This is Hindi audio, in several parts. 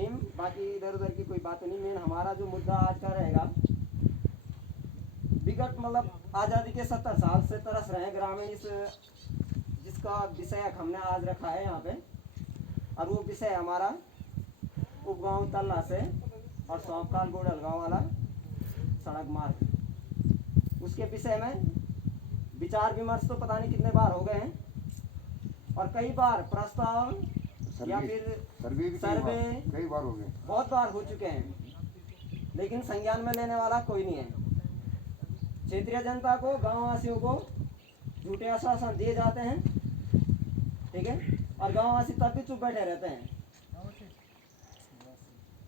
थीम, बाकी इधर उधर की कोई बात नहीं। मेन हमारा जो मुद्दा आज का रहेगा, विगत मतलब आज़ादी के 70 साल से तरस रहे ग्रामीण, इस जिसका विषय हमने आज रखा है यहाँ पे। और वो विषय हमारा उपगांव तल्ला से और सौंपकाल गोडल गाँव वाला सड़क मार्ग, उसके विषय में विचार विमर्श तो पता नहीं कितने बार हो गए हैं, और कई बार प्रस्ताव या फिर सर्वे कई बार हो गए, बहुत बार हो चुके हैं, लेकिन संज्ञान में लेने वाला कोई नहीं है। क्षेत्रीय जनता को, गांव वासियों को झूठे आश्वासन दिए जाते हैं, ठीक है, और गांव वासी तब भी चुप बैठे रहते हैं।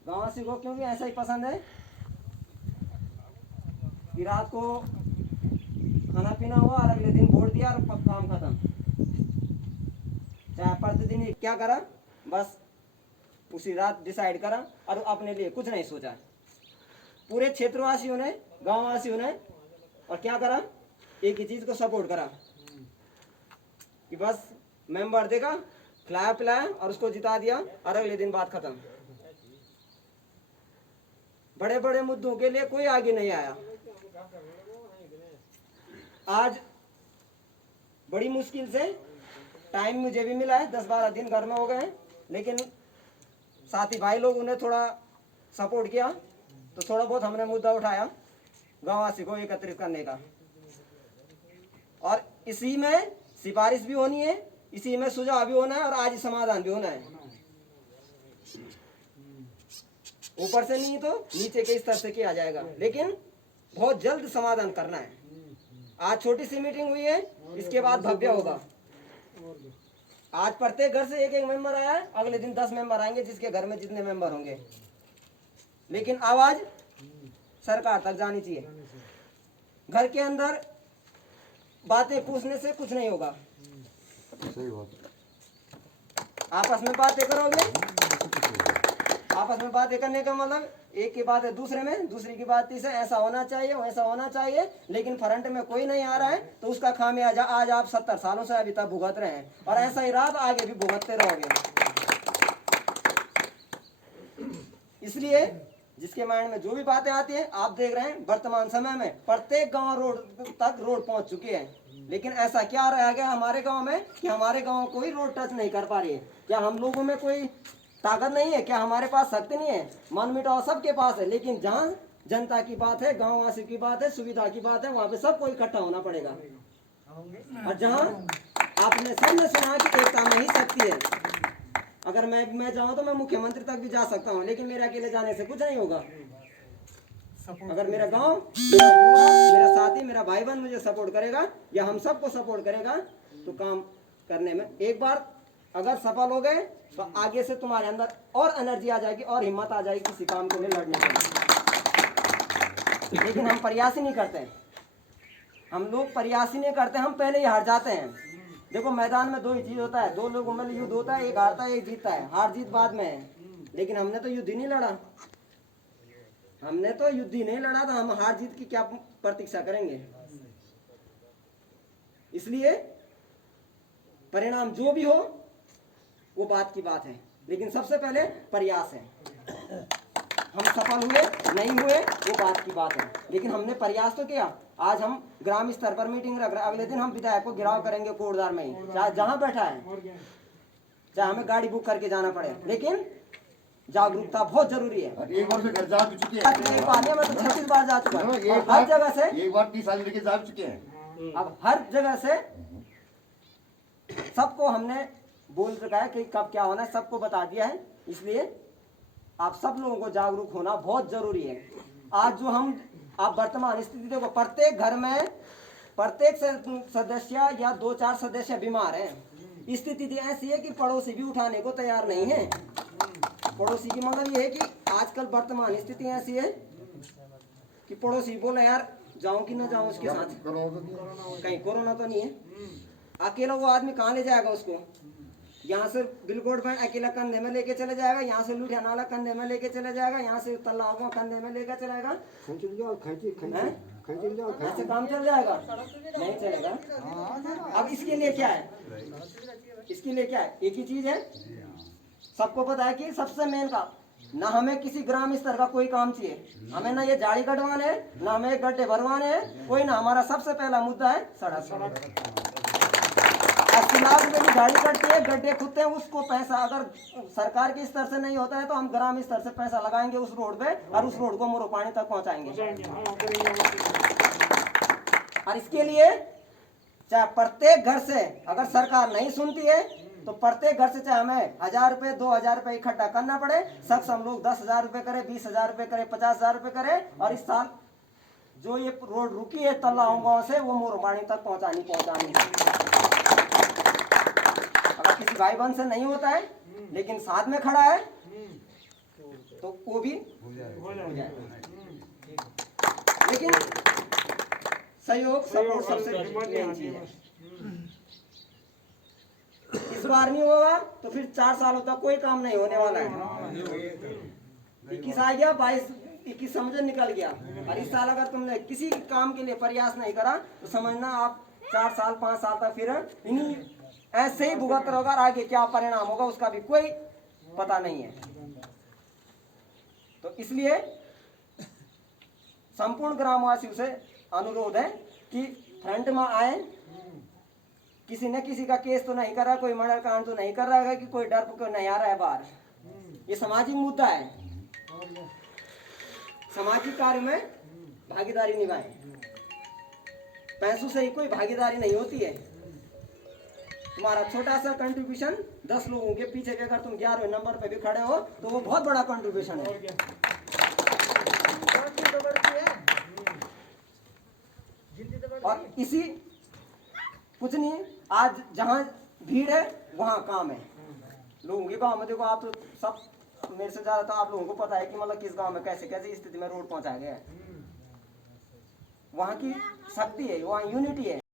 गांव वासी को क्योंकि ऐसा ही पसंद है कि रात को खाना पीना हुआ और अगले दिन वोट दिया और काम खत्म। चाहे प्रतिदिन क्या करा, बस उसी रात डिसाइड करा और अपने लिए कुछ नहीं सोचा। पूरे क्षेत्रवासियों ने, गांव वासियों ने और क्या करा, एक ही चीज को सपोर्ट करा कि बस मेंबर देगा, खिलाया पिलाया और उसको जिता दिया और अगले दिन बात खत्म। बड़े बड़े मुद्दों के लिए कोई आगे नहीं आया। आज बड़ी मुश्किल से टाइम मुझे भी मिला है, 10-12 दिन घर में हो गए हैं, लेकिन साथी भाई लोगों ने थोड़ा सपोर्ट किया तो थोड़ा बहुत हमने मुद्दा उठाया गांववासी को एकत्रित करने का। और इसी में सिफारिश भी होनी है, इसी में सुझाव भी होना है और आज समाधान भी होना है। ऊपर से नहीं तो नीचे के स्तर से किया जाएगा, लेकिन बहुत जल्द समाधान करना है। आज छोटी सी मीटिंग हुई है, इसके बाद भव्य होगा। आज प्रत्येक घर से एक एक मेंबर आया है, अगले दिन 10 मेंबर आएंगे, जिसके घर में जितने मेंबर होंगे, लेकिन आवाज सरकार तक जानी चाहिए। घर के अंदर बातें पूछने से कुछ नहीं होगा। सही बात। आपस में बातें करोगे, आपस में बातें करने का मतलब एक की बात है दूसरे में, दूसरी की बात तीसरे, ऐसा होना चाहिए वैसा होना चाहिए, लेकिन फ्रंट में कोई नहीं आ रहा है, तो उसका खामियाजा आज आप 70 सालों से अभी तक भुगत रहे हैं, और ऐसा ही रात आगे भी भुगतते रहोगे। इसलिए जिसके माइंड में जो भी बातें आती हैं, आप देख रहे हैं वर्तमान समय में प्रत्येक गांव रोड तक रोड पहुंच चुकी है, लेकिन ऐसा क्या रह गया हमारे गांव में कि हमारे गांव कोई रोड टच नहीं कर पा रही है। क्या हम लोगों में कोई ताकत नहीं है? क्या हमारे पास शक्ति नहीं है? मन मिटाओ सबके पास है, लेकिन जहाँ जनता की बात है, गाँव वासी की बात है, सुविधा की बात है, वहाँ पे सबको इकट्ठा होना पड़ेगा। और जहाँ आपने सबने सुना कि एकता में ही शक्ति है। अगर मैं जाऊँ तो मैं मुख्यमंत्री तक भी जा सकता हूँ, लेकिन मेरे अकेले जाने से कुछ नहीं होगा। अगर मेरा गांव, मेरा युवा, मेरा साथी, मेरा भाई बहन मुझे सपोर्ट करेगा या हम सबको सपोर्ट करेगा, तो काम करने में एक बार अगर सफल हो गए तो आगे से तुम्हारे अंदर और एनर्जी आ जाएगी और हिम्मत आ जाएगी किसी काम के लिए लड़ने के लिए। लेकिन हम प्रयास ही नहीं करते, हम लोग प्रयास ही नहीं करते, हम पहले ही हार जाते हैं। देखो मैदान में दो ही चीज होता है, दो लोगों में युद्ध होता है, एक हारता है एक जीतता है, हार जीत बाद में है। लेकिन हमने तो युद्ध ही नहीं लड़ा, हमने तो युद्ध ही नहीं लड़ा, तो हम हार जीत की क्या प्रतीक्षा करेंगे। इसलिए परिणाम जो भी हो वो बात की बात है, लेकिन सबसे पहले प्रयास है। हम सफल हुए नहीं हुए वो बात की बात है, लेकिन हमने प्रयास तो किया। आज हम ग्राम स्तर पर मीटिंग रख रहे हैं, अगले दिन हम विधायक को गिराव करेंगे कोटद्वार में ही, चाहे जहां बैठा है, चाहे हमें गाड़ी बुक करके जाना पड़े, लेकिन जागरूकता बहुत जरूरी है। एक बार से घर जा चुके हैं, मैं तो 36 बार जा चुका हूँ, हर जगह से एक बार 30 साल लेके जा चुके हैं। अब हर जगह से सबको हमने बोल रखा है कि कब क्या होना है, सबको बता दिया है। इसलिए आप सब लोगों को जागरूक होना बहुत जरूरी है। आज जो हम आप वर्तमान स्थिति देखो, प्रत्येक घर में प्रत्येक सदस्य या 2-4 सदस्य बीमार हैं। स्थिति ऐसी है कि पड़ोसी भी उठाने को तैयार नहीं है। पड़ोसी की मतलब ये है कि आजकल वर्तमान स्थिति ऐसी है कि पड़ोसी बोला यार जाऊं कि ना जाऊं उसके साथ, कहीं कोरोना तो नहीं है। अकेला वो आदमी कहाँ ले जाएगा उसको? यहाँ से बिलकोट में अकेला कंधे में लेके चले जाएगा, यहाँ से लुधियाना नाला कंधे में लेके चले जाएगा, यहाँ से तालाबों कंधे में लेकर चलेगा, ऐसे काम चल जाएगा? नहीं चलेगा। अब इसके लिए क्या है? इसके लिए क्या है? एक ही चीज है, सबको पता है कि सबसे मेन का ना हमें किसी ग्राम स्तर का कोई काम चाहिए, हमें ना ये जाली कटवाने हैं, ना हमें गड्ढे भरवाने हैं, कोई ना। हमारा सबसे पहला मुद्दा है सड़क। 80 लाख रुपए की गाड़ी कटती है, गड्ढे खुदते हैं, उसको पैसा अगर सरकार के स्तर से नहीं होता है तो हम ग्राम स्तर से पैसा लगाएंगे उस रोड पे और उस रोड को मोरो पानी तक पहुंचाएंगे। और इसके लिए चाहे प्रत्येक घर से, अगर सरकार नहीं सुनती है तो प्रत्येक घर से चाहे हमें 1000 रुपए 2000 रुपए इकट्ठा करना पड़े, हम लोग 10,000 रुपए करें, 20,000 रुपए करें, 50,000 रुपए करें, और इस साल जो ये रोड रुकी है तल्लाऊ गांव से वो मोरबाणी तक पहुंचानी। अगर किसी भाई बहन से नहीं होता है लेकिन साथ में खड़ा है तो वो भी हो जाए। लेकिन सहयोग सपोर्ट सबसे मेन चीज है। इस बार नहीं होगा तो फिर 4 सालों तक कोई काम नहीं होने वाला है। 21 आ गया, 22-21 समझ निकल गया, और इस साल अगर तुमने किसी काम के लिए प्रयास नहीं करा तो समझना आप 4 साल 5 साल तक फिर इन्हीं ऐसे ही भुगत रहोगे, और आगे क्या परिणाम होगा उसका भी कोई पता नहीं है। तो इसलिए संपूर्ण ग्रामवासियों से अनुरोध है कि फ्रंट में आए। किसी न किसी का केस तो नहीं कर रहा, कोई मर्डर कांड तो नहीं कर रहा है कि कोई डर को नहीं आ रहा है बाहर। ये सामाजिक मुद्दा है, सामाजिक कार्य में भागीदारी निभाएं। पैसों से ही कोई भागीदारी नहीं होती है। तुम्हारा छोटा सा कंट्रीब्यूशन 10 लोगों के पीछे के, अगर तुम 11वें नंबर पे भी खड़े हो तो वो बहुत बड़ा कंट्रीब्यूशन है। और इसी कुछ नहीं, आज जहाँ भीड़ है वहाँ काम है। लोगों के गांव में देखो, आप तो सब मेरे से ज्यादा तो आप लोगों को पता है कि मतलब किस गांव में कैसे कैसे स्थिति में रोड पहुंचाया गया है। वहाँ की शक्ति है, वहाँ यूनिटी है।